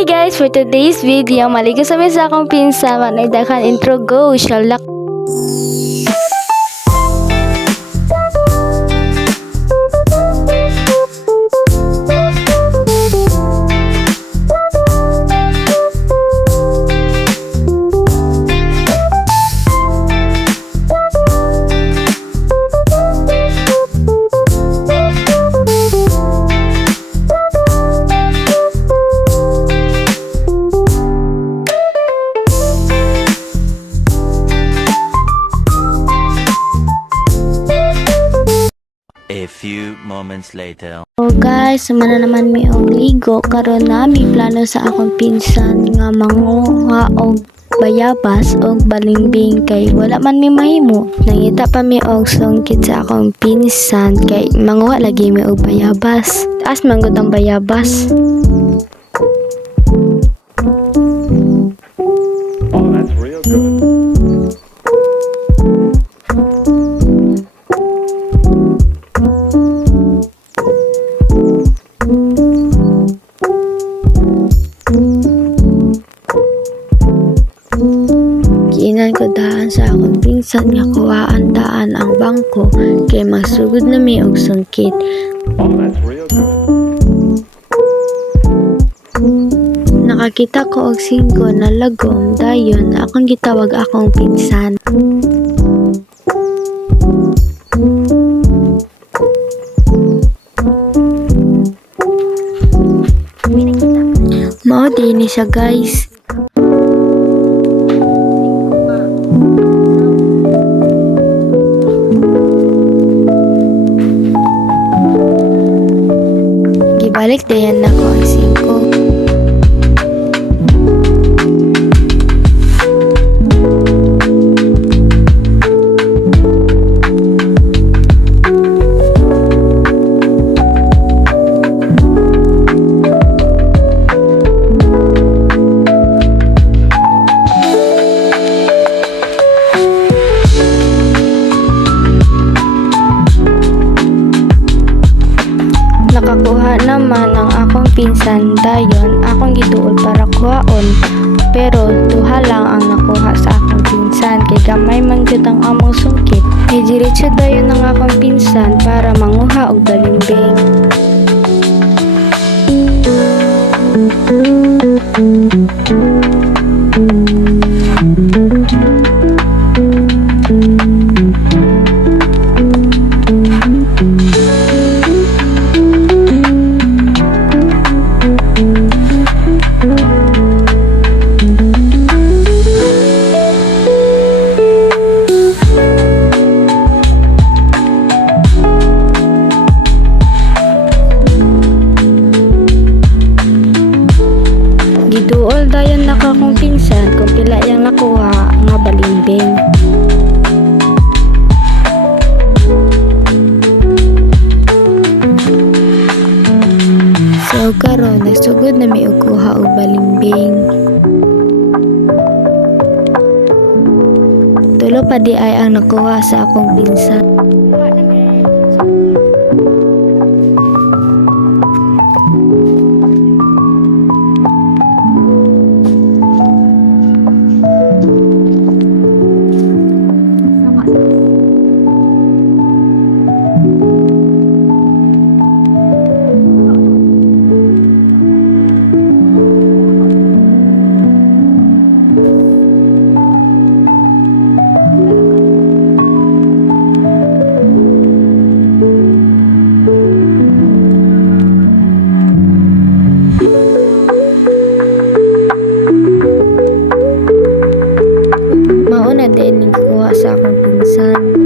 Hi guys, for today's video, maligo sa akong pinsa, managdakan intro go, shalak. A few moments later. So guys, sumana naman mi og ligo karon na mi plano sa akong pinsan nga manguha og bayabas og balimbing kay wala man mi mahimo. Nangita pa mi og sungkit sa akong pinsan kay manguha lagi mi og bayabas. Taas man gud ang bayabas. Oh, that's real good. Giinan ko daan sa akong pinsan nga kuwaan daan ang bangko kay masugod na mi og sungkit. Oh, that's real good. Nakakita ko og 5 na lagom dayon akong gitawag akong pinsan. Mao din siya guys. Gibalik dayan na ko ang 5. Nakakuha naman ang akong pinsan dayon akong gituod para kuhaon pero duha lang ang nakuha sa akong pinsan kay gamay man gyud ang among sungkit. Diretso dayon ang akong pinsan para manguha og balimbing. Giduol dayon na akong pinsan kung pila yang nakuha nga balimbing. So karon nagsugod na mi og kuha og balimbing. Tulo pa di ay ang nakuha sa akong pinsan. Mauna din nagkuha sa akong pinsan.